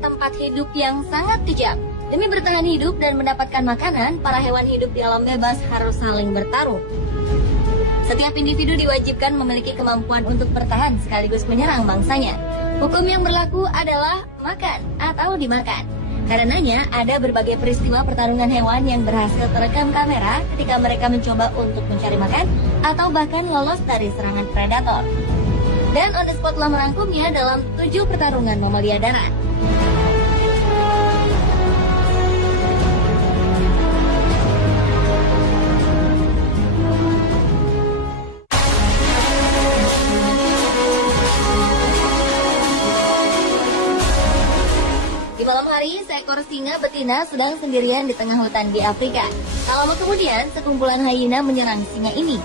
tempat hidup yang sangat kejam. Demi bertahan hidup dan mendapatkan makanan, para hewan hidup di alam bebas harus saling bertarung. Setiap individu diwajibkan memiliki kemampuan untuk bertahan sekaligus menyerang mangsanya. Hukum yang berlaku adalah makan atau dimakan. Karenanya, ada berbagai peristiwa pertarungan hewan yang berhasil terekam kamera ketika mereka mencoba untuk mencari makan atau bahkan lolos dari serangan predator. Dan On The Spot telah merangkumnya dalam 7 pertarungan mamalia darat. Di malam hari, seekor singa betina sedang sendirian di tengah hutan di Afrika. Tak lama kemudian, sekumpulan hyena menyerang singa ini.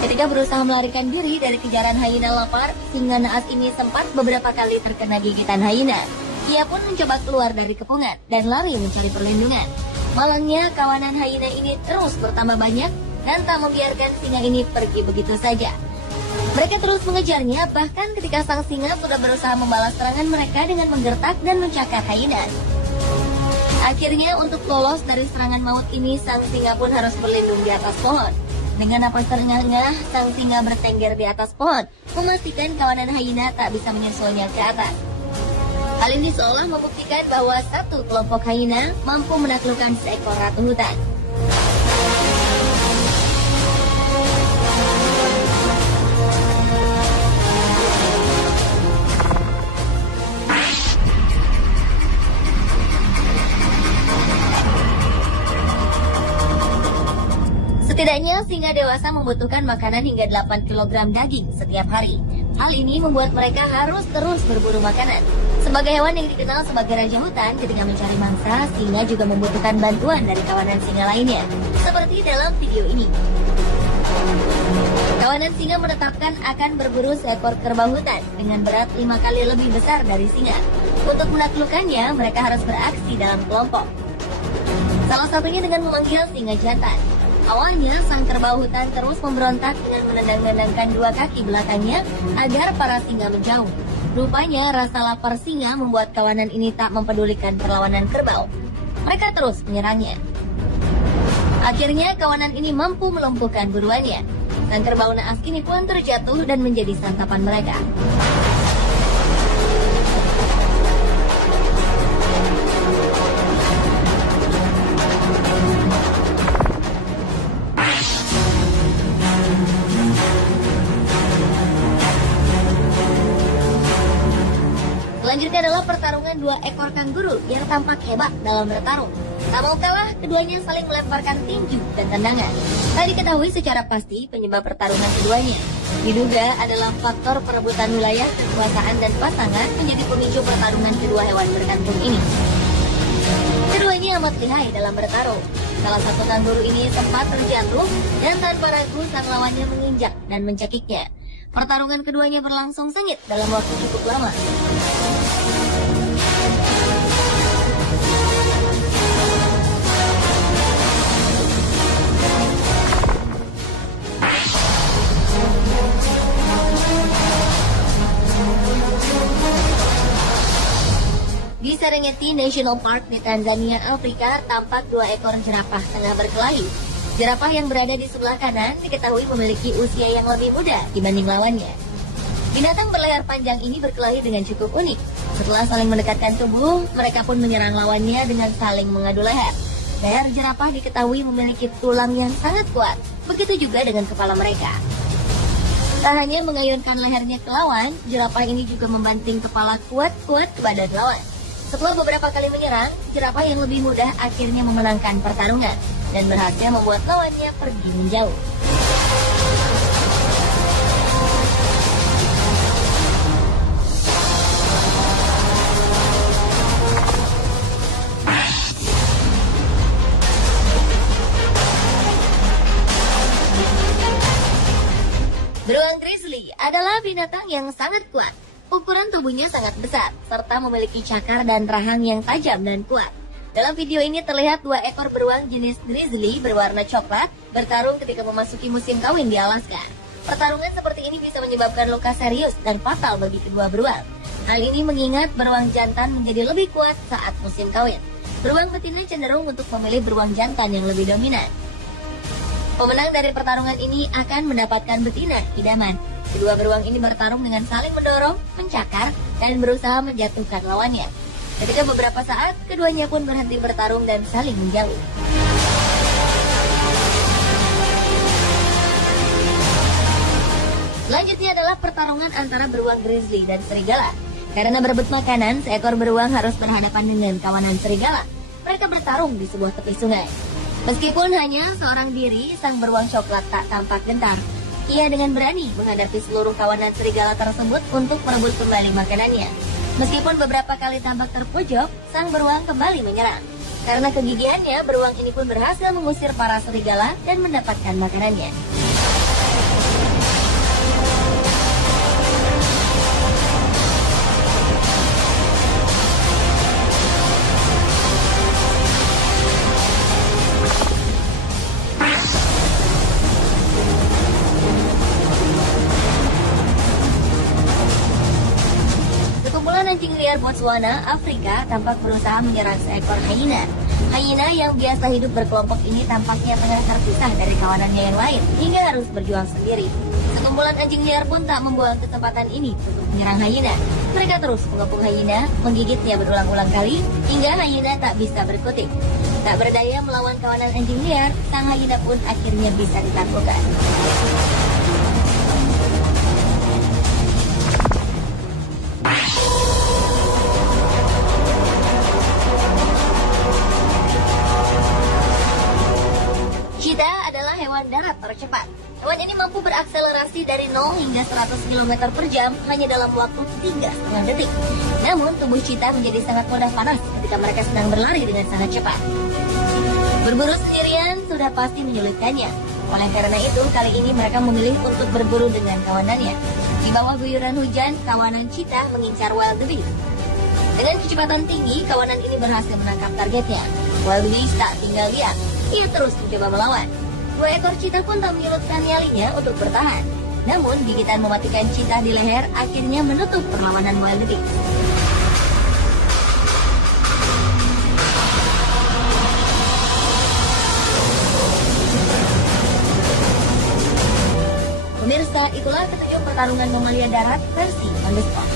Ketika berusaha melarikan diri dari kejaran hyena lapar, singa naas ini sempat beberapa kali terkena gigitan hyena. Ia pun mencoba keluar dari kepungan dan lari mencari perlindungan. Malangnya, kawanan hyena ini terus bertambah banyak dan tak membiarkan singa ini pergi begitu saja. Mereka terus mengejarnya, bahkan ketika sang singa sudah berusaha membalas serangan mereka dengan menggertak dan mencakar hyena. Akhirnya, untuk lolos dari serangan maut ini, sang singa pun harus berlindung di atas pohon. Dengan napas terengah-engah, sang singa bertengger di atas pohon, memastikan kawanan hyena tak bisa menyusulnya ke atas. Hal ini seolah membuktikan bahwa satu kelompok hyena mampu menaklukkan seekor ratu hutan. Setidaknya, singa dewasa membutuhkan makanan hingga 8 kg daging setiap hari. Hal ini membuat mereka harus terus berburu makanan. Sebagai hewan yang dikenal sebagai raja hutan, ketika mencari mangsa, singa juga membutuhkan bantuan dari kawanan singa lainnya. Seperti dalam video ini. Kawanan singa menetapkan akan berburu seekor kerbau hutan dengan berat 5 kali lebih besar dari singa. Untuk menaklukkannya, mereka harus beraksi dalam kelompok. Salah satunya dengan memanggil singa jantan. Awalnya, sang kerbau hutan terus memberontak dengan menendang-nendangkan 2 kaki belakangnya agar para singa menjauh. Rupanya, rasa lapar singa membuat kawanan ini tak mempedulikan perlawanan kerbau. Mereka terus menyerangnya. Akhirnya, kawanan ini mampu melumpuhkan buruannya. Sang kerbau naas ini pun terjatuh dan menjadi santapan mereka. Selanjutnya adalah pertarungan 2 ekor kanguru yang tampak hebat dalam bertarung. Tak mau kalah, keduanya saling melemparkan tinju dan tendangan. Tak diketahui secara pasti penyebab pertarungan keduanya. Diduga adalah faktor perebutan wilayah, kekuasaan, dan pasangan menjadi pemicu pertarungan kedua hewan berkantung ini. Keduanya amat lihai dalam bertarung. Salah satu kanguru ini sempat terjatuh dan tanpa ragu sang lawannya menginjak dan mencekiknya. Pertarungan keduanya berlangsung sengit dalam waktu cukup lama. Di Serengeti National Park di Tanzania, Afrika, tampak 2 ekor jerapah tengah berkelahi. Jerapah yang berada di sebelah kanan diketahui memiliki usia yang lebih muda dibanding lawannya. Binatang berleher panjang ini berkelahi dengan cukup unik. Setelah saling mendekatkan tubuh, mereka pun menyerang lawannya dengan saling mengadu leher. Leher jerapah diketahui memiliki tulang yang sangat kuat, begitu juga dengan kepala mereka. Tak hanya mengayunkan lehernya ke lawan, jerapah ini juga membanting kepala kuat-kuat ke badan lawan. Setelah beberapa kali menyerang, jerapah yang lebih mudah akhirnya memenangkan pertarungan dan berhasil membuat lawannya pergi menjauh. Beruang grizzly adalah binatang yang sangat kuat. Ukuran tubuhnya sangat besar, serta memiliki cakar dan rahang yang tajam dan kuat. Dalam video ini terlihat 2 ekor beruang jenis grizzly berwarna coklat bertarung ketika memasuki musim kawin di Alaska. Pertarungan seperti ini bisa menyebabkan luka serius dan fatal bagi kedua beruang. Hal ini mengingat beruang jantan menjadi lebih kuat saat musim kawin. Beruang betina cenderung untuk memilih beruang jantan yang lebih dominan. Pemenang dari pertarungan ini akan mendapatkan betina idaman. Kedua beruang ini bertarung dengan saling mendorong, mencakar, dan berusaha menjatuhkan lawannya. Ketika beberapa saat, keduanya pun berhenti bertarung dan saling menjauh. Selanjutnya adalah pertarungan antara beruang grizzly dan serigala. Karena berebut makanan, seekor beruang harus berhadapan dengan kawanan serigala. Mereka bertarung di sebuah tepi sungai. Meskipun hanya seorang diri, sang beruang coklat tak tampak gentar. Ia dengan berani menghadapi seluruh kawanan serigala tersebut untuk merebut kembali makanannya. Meskipun beberapa kali tampak terpojok, sang beruang kembali menyerang. Karena kegigihannya, beruang ini pun berhasil mengusir para serigala dan mendapatkan makanannya. Anjing liar Botswana, Afrika tampak berusaha menyerang seekor hyena. Hyena yang biasa hidup berkelompok ini tampaknya tengah terpisah dari kawanannya yang lain, hingga harus berjuang sendiri. Sekumpulan anjing liar pun tak membuang kesempatan ini untuk menyerang hyena. Mereka terus mengepung hyena, menggigitnya berulang-ulang kali, hingga hyena tak bisa berkutik. Tak berdaya melawan kawanan anjing liar, sang hyena pun akhirnya bisa ditaklukkan. Cheetah adalah hewan darat tercepat. Hewan ini mampu berakselerasi dari 0 hingga 100 km per jam hanya dalam waktu 3,5 detik. Namun, tubuh cheetah menjadi sangat mudah panas ketika mereka sedang berlari dengan sangat cepat. Berburu sendirian sudah pasti menyulitkannya. Oleh karena itu, kali ini mereka memilih untuk berburu dengan kawanannya. Di bawah guyuran hujan, kawanan cheetah mengincar wildebeest. Dengan kecepatan tinggi, kawanan ini berhasil menangkap targetnya. Wildebeest tak tinggal diam. Ia terus mencoba melawan. 2 ekor cheetah pun tak menyurutkan nyalinya untuk bertahan. Namun, gigitan mematikan cheetah di leher akhirnya menutup perlawanan wildebeest. Pemirsa, itulah ketujuh pertarungan mamalia darat versi On The Spot.